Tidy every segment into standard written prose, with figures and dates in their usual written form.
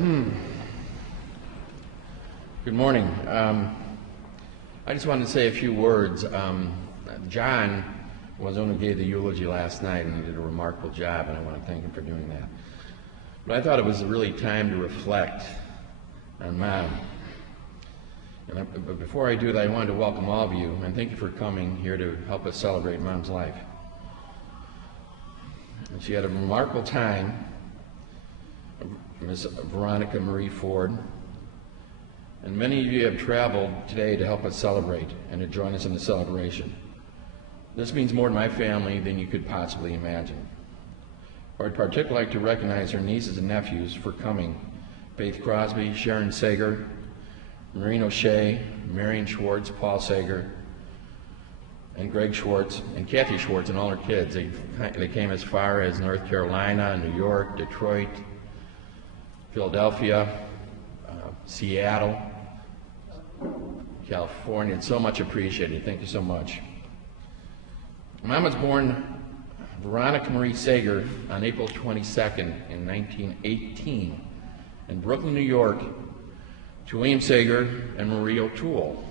Good morning. I just wanted to say a few words. John was the one who gave the eulogy last night, and he did a remarkable job, and I want to thank him for doing that. But I thought it was really time to reflect on Mom. But before I do that, I wanted to welcome all of you, and thank you for coming here to help us celebrate Mom's life. And she had a remarkable time, Miss Veronica Marie Ford, and many of you have traveled today to help us celebrate and to join us in the celebration. This means more to my family than you could possibly imagine. I'd particularly like to recognize her nieces and nephews for coming: Faith Crosby, Sharon Sager, Maureen O'Shea, Marion Schwartz, Paul Sager, and Greg Schwartz, and Kathy Schwartz, and all her kids. They came as far as North Carolina, New York, Detroit, Philadelphia, Seattle, California. It's so much appreciated. Thank you so much. Mom was born Veronica Marie Sager on April 22nd in 1918 in Brooklyn, New York, to William Sager and Marie O'Toole.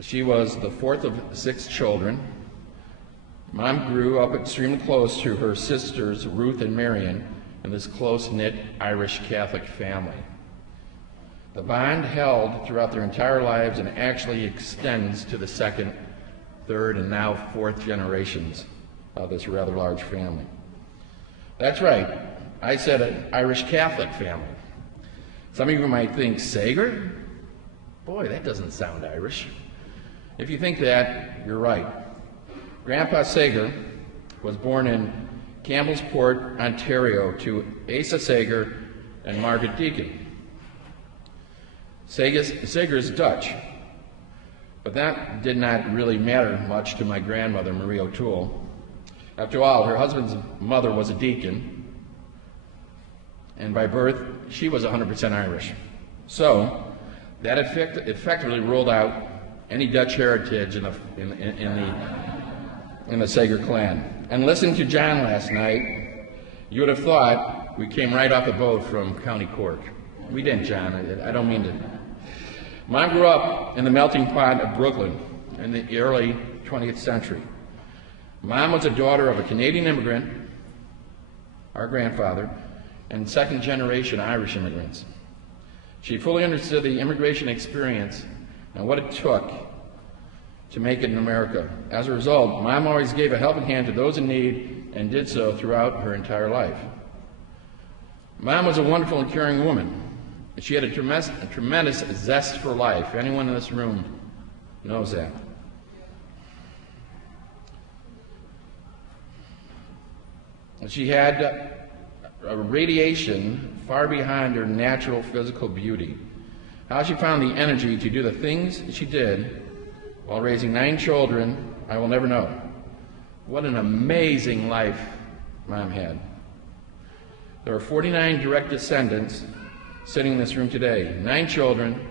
She was the fourth of 6 children. Mom grew up extremely close to her sisters Ruth and Marion in this close-knit Irish Catholic family. The bond held throughout their entire lives and actually extends to the second, third, and now fourth generations of this rather large family. That's right, I said an Irish Catholic family. Some of you might think, Sager? Boy, that doesn't sound Irish. If you think that, you're right. Grandpa Sager was born in Campbellsport, Ontario, to Asa Sager and Margaret Deacon. Sager's Dutch, but that did not really matter much to my grandmother, Marie O'Toole. After all, her husband's mother was a deacon, and by birth, she was 100% Irish. So, that effectively ruled out any Dutch heritage in the Sager clan. And listening to John last night, you would have thought we came right off a boat from County Cork. We didn't, John. I don't mean to. Mom grew up in the melting pot of Brooklyn in the early 20th century. Mom was a daughter of a Canadian immigrant, our grandfather, and second-generation Irish immigrants. She fully understood the immigration experience and what it took to make it in America. As a result, Mom always gave a helping hand to those in need and did so throughout her entire life. Mom was a wonderful and caring woman. She had a tremendous zest for life. Anyone in this room knows that. She had a radiation far behind her natural physical beauty. How she found the energy to do the things she did while raising 9 children, I will never know. What an amazing life Mom had. There are 49 direct descendants sitting in this room today. 9 children,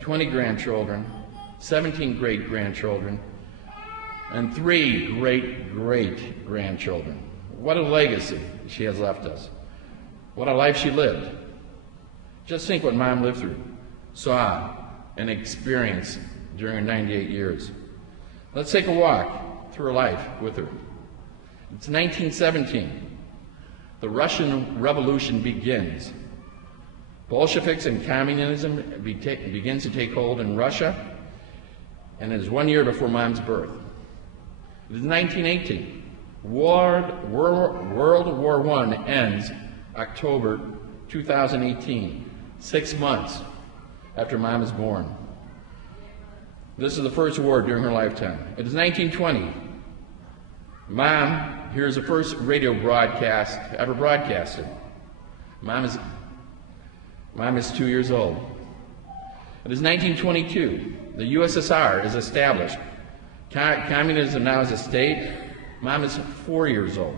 20 grandchildren, 17 great-grandchildren, and 3 great-great-grandchildren. What a legacy she has left us. What a life she lived. Just think what Mom lived through, saw, and experienced during her 98 years. Let's take a walk through her life with her. It's 1917. The Russian Revolution begins. Bolsheviks and communism begins to take hold in Russia, and it is 1 year before Mom's birth. It is 1918. World War I ends October 2018, 6 months after Mom is born. This is the first war during her lifetime. It is 1920. Mom hears the first radio broadcast ever broadcasted. Mom is 2 years old. It is 1922. The USSR is established. Communism now is a state. Mom is 4 years old.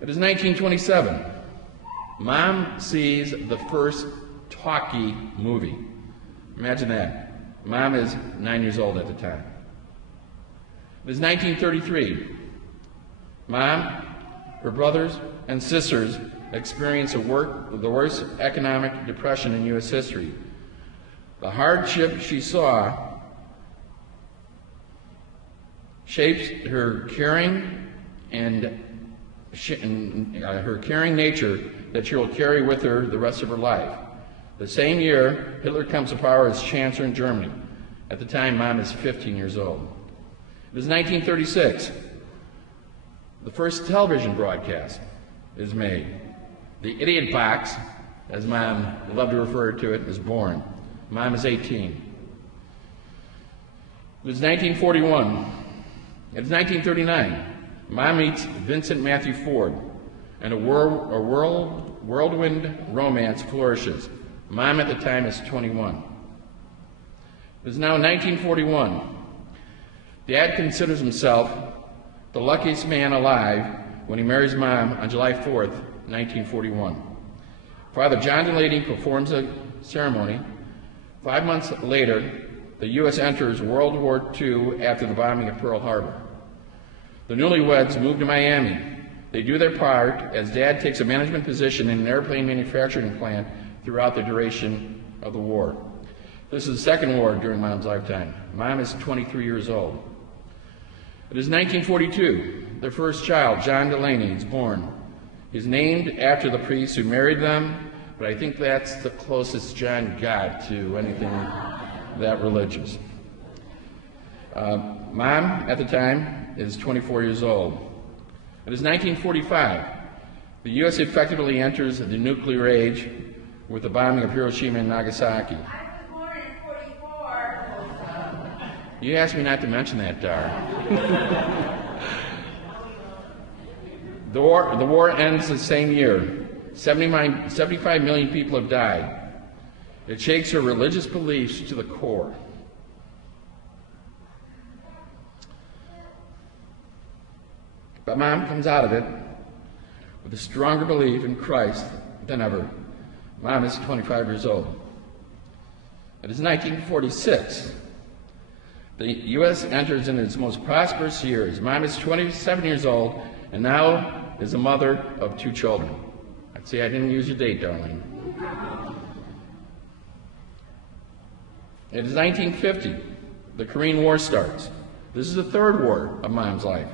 It is 1927. Mom sees the first talkie movie. Imagine that. Mom is 9 years old at the time. It is 1933. Mom, her brothers, and sisters experienced the worst economic depression in U.S. history. The hardship she saw shaped her caring her caring nature that she will carry with her the rest of her life. The same year, Hitler comes to power as Chancellor in Germany. At the time, Mom is 15 years old. It is 1936. The first television broadcast is made. The idiot box, as Mom loved to refer to it, is born. Mom is 18. It is 1941. It is 1939. Mom meets Vincent Matthew Ford, and a whirlwind romance flourishes. Mom at the time is 21. It is now 1941. Dad considers himself the luckiest man alive when he marries Mom on July 4th, 1941. Father John Delaney performs a ceremony. 5 months later, the U.S. enters World War II after the bombing of Pearl Harbor. The newlyweds move to Miami. They do their part as Dad takes a management position in an airplane manufacturing plant throughout the duration of the war. This is the second war during Mom's lifetime. Mom is 23 years old. It is 1942. Their first child, John Delaney, is born. He's named after the priest who married them, but I think that's the closest John got to anything that religious. Mom, at the time, is 24 years old. It is 1945. The U.S. effectively enters the nuclear age with the bombing of Hiroshima and Nagasaki. I was born in 44. You asked me not to mention that, Dar. The war ends the same year. 75 million people have died. It shakes her religious beliefs to the core. But Mom comes out of it with a stronger belief in Christ than ever. Mom is 25 years old. It is 1946. The U.S. enters in its most prosperous years. Mom is 27 years old and now is a mother of 2 children. I'd say I didn't use your date, darling. It is 1950. The Korean War starts. This is the third war of Mom's life.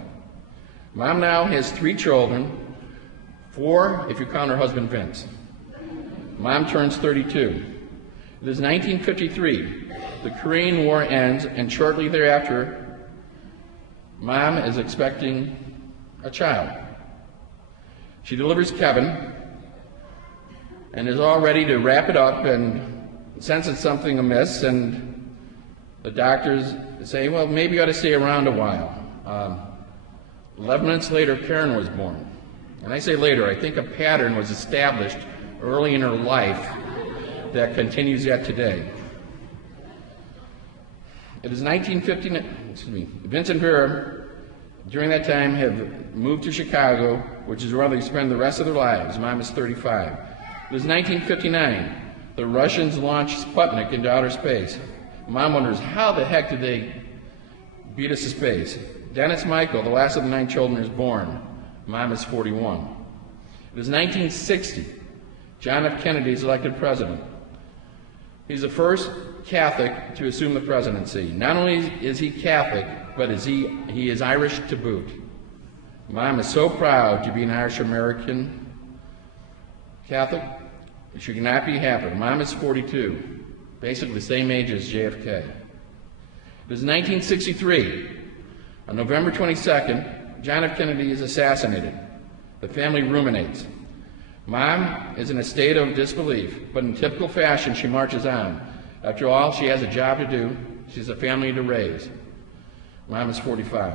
Mom now has 3 children, 4 if you count her husband Vince. Mom turns 32. It is 1953. The Korean War ends, and shortly thereafter, Mom is expecting a child. She delivers Kevin and is all ready to wrap it up and senses something amiss, and the doctors say, well, maybe you ought to stay around a while. 11 minutes later, Karen was born. And I say later, I think a pattern was established early in her life that continues yet today. It is 1959, Vince and Vera, during that time, have moved to Chicago, which is where they spend the rest of their lives. Mom is 35. It was 1959. The Russians launched Sputnik into outer space. Mom wonders, how the heck did they beat us to space? Dennis Michael, the last of the 9 children, is born. Mom is 41. It is 1960. John F. Kennedy is elected president. He's the first Catholic to assume the presidency. Not only is he Catholic, but he is Irish to boot. Mom is so proud to be an Irish-American Catholic. She could not be happier. Mom is 42, basically the same age as JFK. It is 1963. On November 22nd, John F. Kennedy is assassinated. The family ruminates. Mom is in a state of disbelief, but in typical fashion, she marches on. After all, she has a job to do. She has a family to raise. Mom is 45.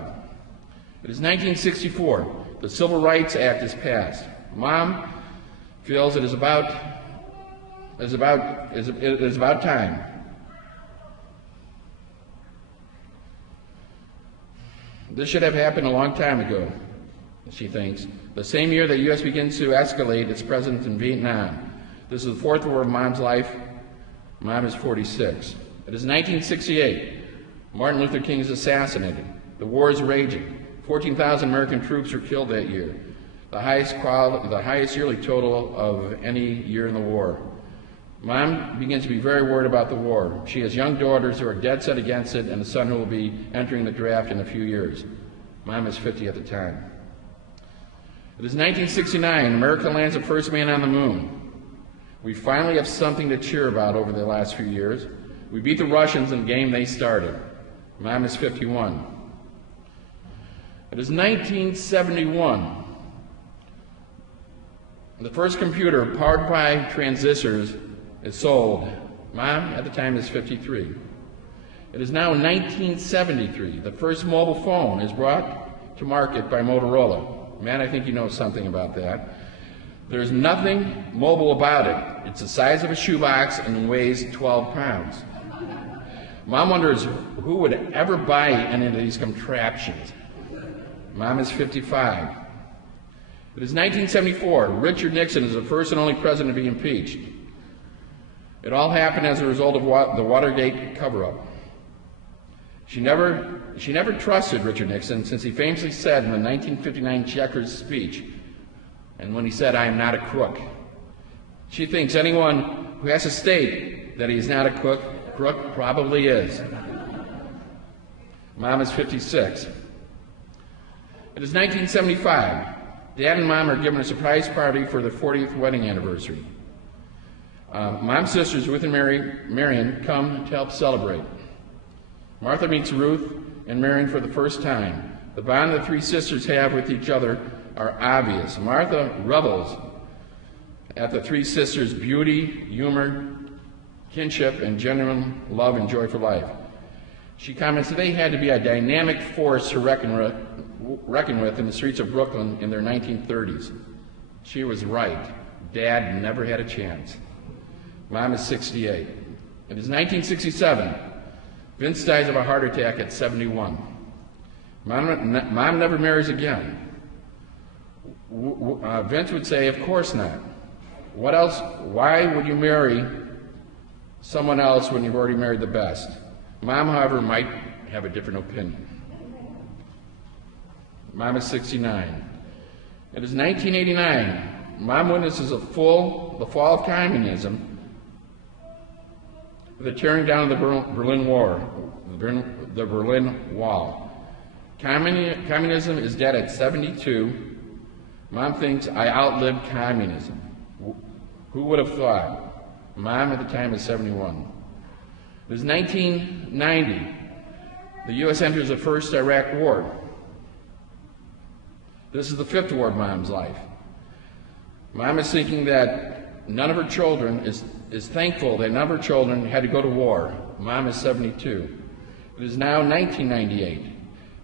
It is 1964. The Civil Rights Act is passed. Mom feels it is about time. This should have happened a long time ago, she thinks. The same year the U.S. begins to escalate its presence in Vietnam. This is the 4th war of Mom's life. Mom is 46. It is 1968. Martin Luther King is assassinated. The war is raging. 14,000 American troops were killed that year. the highest yearly total of any year in the war. Mom begins to be very worried about the war. She has young daughters who are dead set against it and a son who will be entering the draft in a few years. Mom is 50 at the time. It is 1969. America lands the first man on the moon. We finally have something to cheer about over the last few years. We beat the Russians in the game they started. Mom is 51. It is 1971. The first computer powered by transistors is sold. Mom, at the time, is 53. It is now 1973. The first mobile phone is brought to market by Motorola. Man, I think you know something about that. There's nothing mobile about it. It's the size of a shoebox and weighs 12 pounds. Mom wonders who would ever buy any of these contraptions. Mom is 55. It is 1974. Richard Nixon is the first and only president to be impeached. It all happened as a result of the Watergate cover-up. She never trusted Richard Nixon, since he famously said in the 1959 Checkers speech, and when he said, "I am not a crook." She thinks anyone who has to state that he is not a crook probably is. Mom is 56. It is 1975. Dad and Mom are given a surprise party for their 40th wedding anniversary. Mom's sisters, Ruth and Marion, come to help celebrate. Martha meets Ruth and Marion for the first time. The bond the three sisters have with each other are obvious. Martha revels at the three sisters' beauty, humor, kinship, and genuine love and joy for life. She comments that they had to be a dynamic force to reckon with in the streets of Brooklyn in their 1930s. She was right. Dad never had a chance. Mom is 68. It is 1967. Vince dies of a heart attack at 71. Mom never marries again. Vince would say, "Of course not. What else? Why would you marry someone else when you've already married the best?" Mom, however, might have a different opinion. Mom is 69. It is 1989. Mom witnesses the fall of communism, the tearing down of the Berlin Wall. Communism is dead at 72. Mom thinks, "I outlived communism." Who would have thought? Mom at the time is 71. It is 1990. The U.S. enters the first Iraq war. This is the fifth war of Mom's life. Mom is thinking that none of her children is thankful that none of her children had to go to war. Mom is 72. It is now 1998.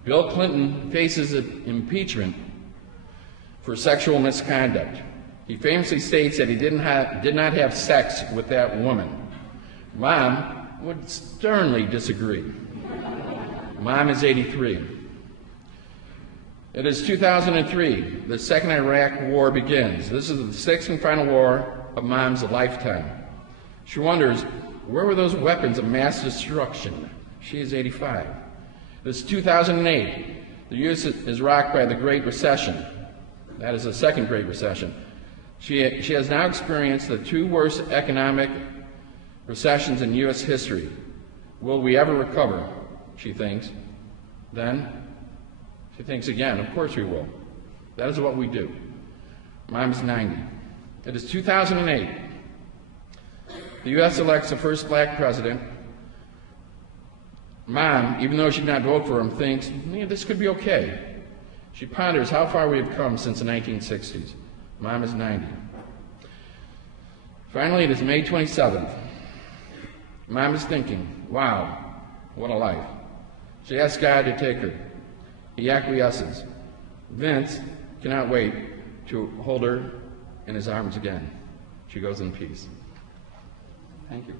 Bill Clinton faces impeachment for sexual misconduct. He famously states that he did not have sex with that woman. Mom would sternly disagree. Mom is 83. It is 2003. The second Iraq war begins. This is the sixth and final war of Mom's lifetime. She wonders, where were those weapons of mass destruction? She is 85. It is 2008. The U.S. is rocked by the Great Recession. That is the second Great Recession. She has now experienced the two worst economic recessions in U.S. history. Will we ever recover? She thinks. Then she thinks again, of course we will. That is what we do. Mom's 90. It is 2008. The U.S. elects the first black president. Mom, even though she did not vote for him, thinks, this could be okay. She ponders how far we have come since the 1960s. Mom is 90. Finally, it is May 27th. Mom is thinking, wow, what a life. She asks God to take her. He acquiesces. Vince cannot wait to hold her in his arms again. She goes in peace. Thank you.